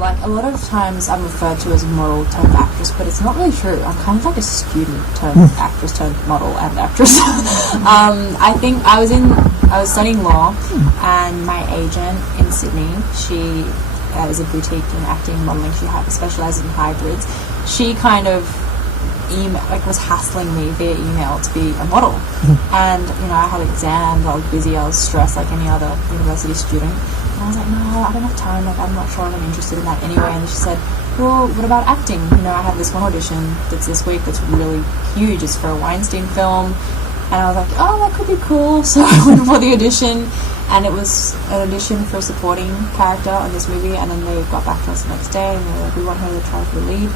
like a lot of times I'm referred to as a model turned actress, but it's not really true. I'm kind of like a student turned actress turned model and actress. I think I was studying law, and my agent in Sydney, she is a boutique in acting and modelling. She specialises in hybrids. She kind of was hassling me via email to be a model. And, I had exams, I was busy, I was stressed like any other university student. And I was like, no, I don't have time, I'm not sure if I'm interested in that anyway. And she said, well, what about acting? I have this one audition that's this week that's really huge. It's for a Weinstein film. And I was like, oh, that could be cool. So I went for the audition, and it was an audition for a supporting character on this movie. And then they got back to us the next day, and they were like, we want her to try for the lead.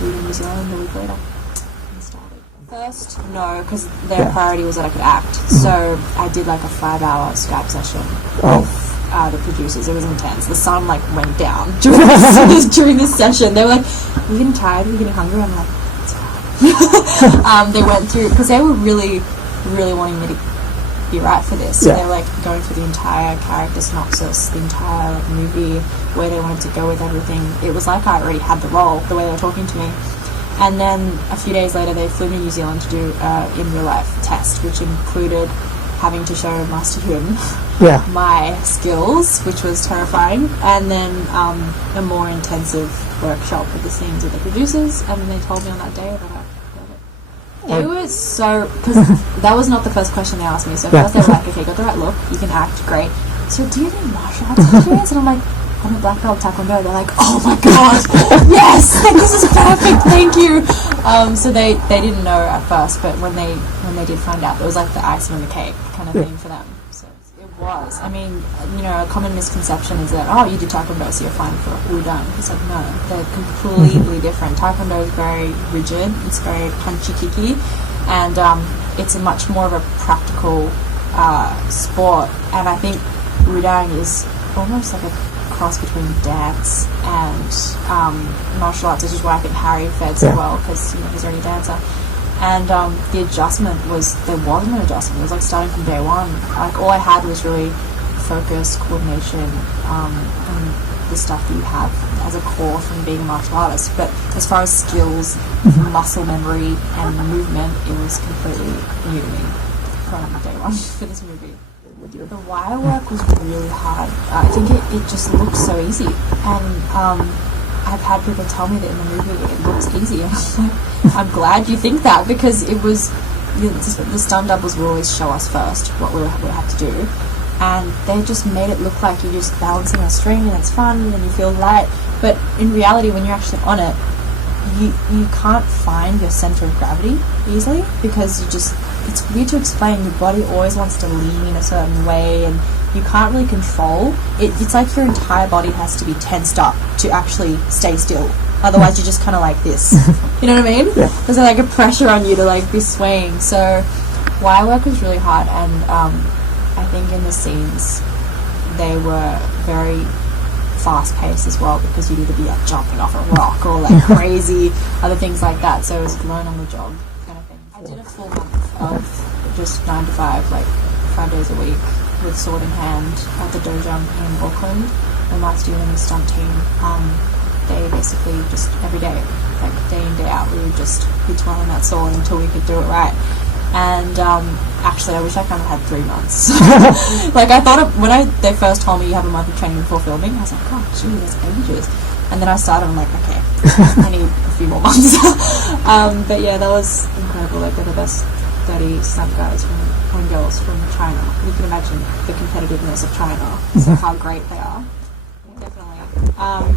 In New Zealand a week later and started. First, no, because their priority was that I could act. So I did like a 5-hour Skype session with the producers. It was intense. The sun went down during this session. They were like, "Are you getting tired? Are you getting hungry?" I'm like, "It's fine." They went through, because they were really, really wanting me to be right for this. So they were going through the entire character synopsis, the entire movie, where they wanted to go with everything. It was like I already had the role, the way they were talking to me. And then a few days later they flew me to New Zealand to do in real life test, which included having to show Master Him my skills, which was terrifying, and then a more intensive workshop with the scenes with the producers. And they told me on that day that I It was so, because that was not the first question they asked me. So first they were like, okay, got the right look, you can act, great. So do you do martial arts experience? And I'm like, I'm a black belt taekwondo. They're like, oh my god, yes, this is perfect, thank you. So they didn't know at first, but when they did find out, it was like the icing on the cake kind of thing for them. So it was. I mean, a common misconception is that, oh, you do taekwondo, so you're fine for udon. It's like, no, they're completely different. Taekwondo is very rigid, it's very punchy kicky, and it's a much more of a practical sport. And I think udon is almost like a cross between dance and martial arts, which is why I think Harry fared so well, because he's already a dancer. And the adjustment there wasn't an adjustment. It was like starting from day one. Like all I had was really focus, coordination, and the stuff that you have as a core from being a martial artist. But as far as skills, muscle memory, and movement, it was completely new to me from day one for this movie. The wire work was really hard. I think it just looked so easy, and I've had people tell me that in the movie it looks easy, and I'm glad you think that, because it was the stunt doubles will always show us first what we have to do, and they just made it look like you're just balancing a string and it's fun and you feel light, but in reality when you're actually on it, you can't find your center of gravity easily, because it's weird to explain. Your body always wants to lean in a certain way, and you can't really control it. It's like your entire body has to be tensed up to actually stay still. Otherwise you're just kind of like this. You know what I mean? Yeah. There's like a pressure on you to be swaying. So wire work was really hard, and I think in the scenes they were very fast paced as well, because you'd either be jumping off a rock or crazy other things like that. So it was learn on the job kind of thing. I did a full month of just 9 to 5, 5 days a week, with sword in hand at the dojo in Auckland. And my student and the stunt team, they basically just every day, day in, day out, we would just be twirling that sword until we could do it right. And actually I wish I kind of had 3 months. I thought when they first told me you have a month of training before filming, I was like, oh gee, that's ages. And then I started, I'm like, okay, I need a few more months. But yeah, that was incredible. They're the best 30 stunt guys and girls from China. You can imagine the competitiveness of China, so how great they are. Definitely.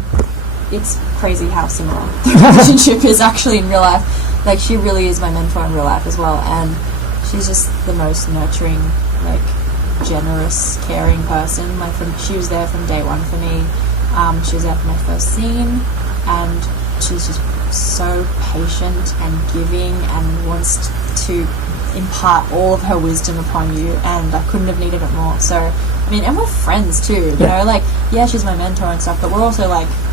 It's crazy how similar the relationship is actually in real life. She really is my mentor in real life as well, and she's just the most nurturing, generous, caring person. She was there from day one for me. She was there for my first scene, and she's just so patient and giving and wants to impart all of her wisdom upon you, and I couldn't have needed it more. So, I mean, and we're friends too, you know, yeah, she's my mentor and stuff, but we're also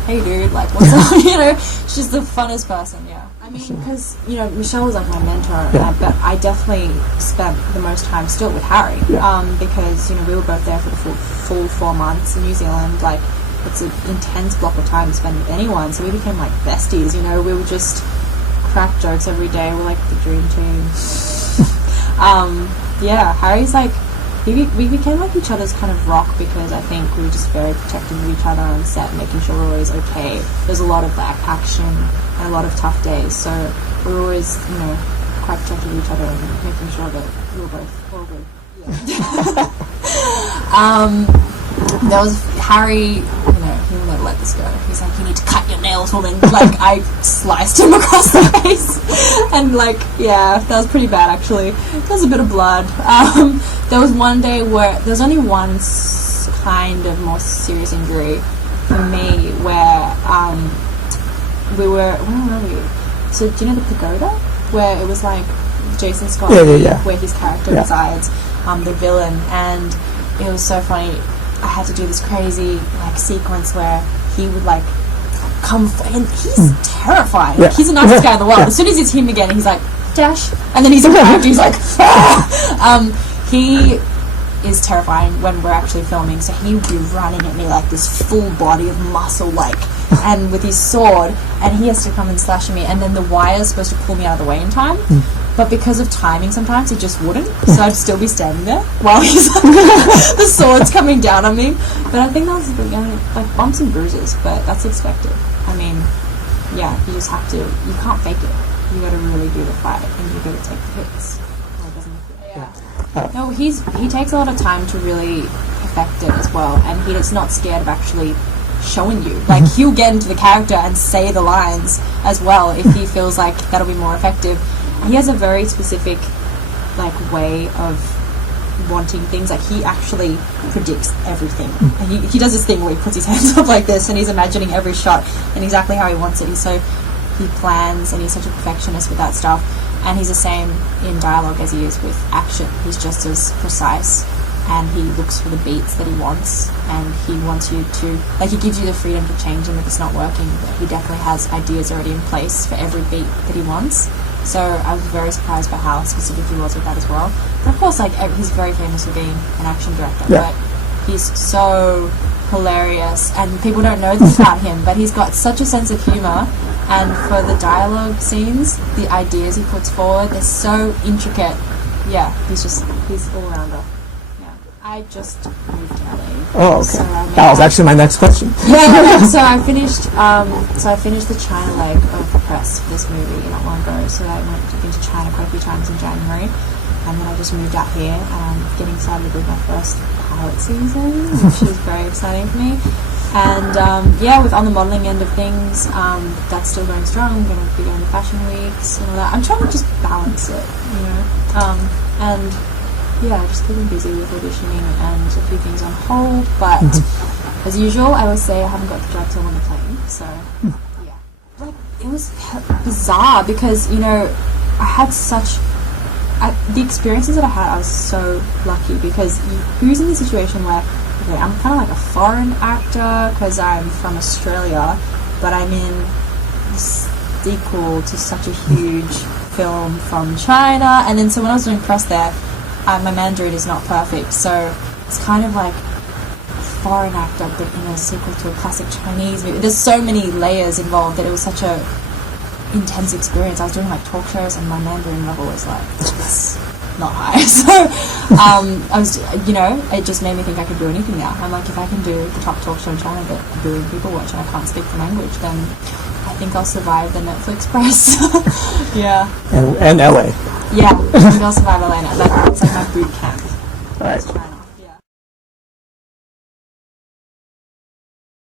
hey dude, what's up, she's the funnest person, yeah. I mean, because, Michelle was my mentor, but I definitely spent the most time still with Harry, because, we were both there for the full 4 months in New Zealand, it's an intense block of time to spend with anyone. So we became like besties. You know, we would just crack jokes every day. We're like the dream team. Yeah, Harry's like, we became like each other's kind of rock, because I think we were just very protective of each other on set, making sure we're always okay. There's a lot of like action and a lot of tough days, so we were always, you know, quite protective of each other and making sure that we were both all good. Yeah. There was Harry, you know, he will never let this go. He's like, you need to cut your nails, woman. Like, I sliced him across the face. And, like, yeah, that was pretty bad, actually. There was a bit of blood. There was one day where, there was only one kind of more serious injury for me, where where were we? So, do you know the pagoda? Where it was, like, Jason Scott, where his character resides, the villain, and it was so funny. I had to do this crazy like sequence where he would like come and he's terrifying. Like, he's the nicest guy in the world. As soon as it's him again, he's like dash, and then he's a character. He's like he is terrifying when we're actually filming. So he would be running at me like this full body of muscle, like, and with his sword, and he has to come and slash at me, and then the wire is supposed to pull me out of the way in time. But because of timing, sometimes he just wouldn't. So I'd still be standing there while he's the sword's coming down on me. But I think that was like bumps and bruises, but that's expected. I mean, yeah, you just have to. You can't fake it. You got to really do the fight, and you got to take the hits. No, he takes a lot of time to really perfect it as well, and he's not scared of actually showing you. Like, he'll get into the character and say the lines as well if he feels like that'll be more effective. He has a very specific like way of wanting things. Like, he actually predicts everything. And he does this thing where he puts his hands up like this and he's imagining every shot and exactly how he wants it. He plans, and he's such a perfectionist with that stuff. And he's the same in dialogue as he is with action. He's just as precise, and he looks for the beats that he wants, and he wants you to, like, he gives you the freedom to change him if it's not working, but he definitely has ideas already in place for every beat that he wants. So I was very surprised by how specific he was with that as well. And of course, like, he's very famous for being an action director, but he's so hilarious, and people don't know this about him, but he's got such a sense of humour. And for the dialogue scenes, the ideas he puts forward, they're so intricate. Yeah, he's all-rounder. Yeah. I just moved to LA. Oh, okay. So that was actually my next question. Yeah, so I finished the China leg of the press for this movie not long ago. So I went to China quite a few times in January. And then I just moved out here, getting started with my first pilot season, which is very exciting for me. And with on the modelling end of things, that's still going strong. I'm going to be going to fashion weeks and all that. I'm trying to just balance it, you know. Just keeping busy with auditioning and a few things on hold. But as usual, I always say I haven't got the job till I'm on the plane. So yeah, like, it was bizarre because, you know, I had such. The experiences that I had, I was so lucky, because who's in the situation where, okay, I'm kind of like a foreign actor because I'm from Australia, but I'm in the sequel to such a huge film from China, and then so when I was doing press there, my Mandarin is not perfect, so it's kind of like a foreign actor but in a sequel to a classic Chinese movie. There's so many layers involved that it was such a intense experience. I was doing like talk shows and my Mandarin level was like not high, so I was, you know, it just made me think I could do anything now. I'm like, if I can do the top talk show in China that a billion people watch and I can't speak the language, then I think I'll survive the Netflix press. Yeah. And LA. Yeah, I think I'll survive LA now. It's like my boot camp. All right.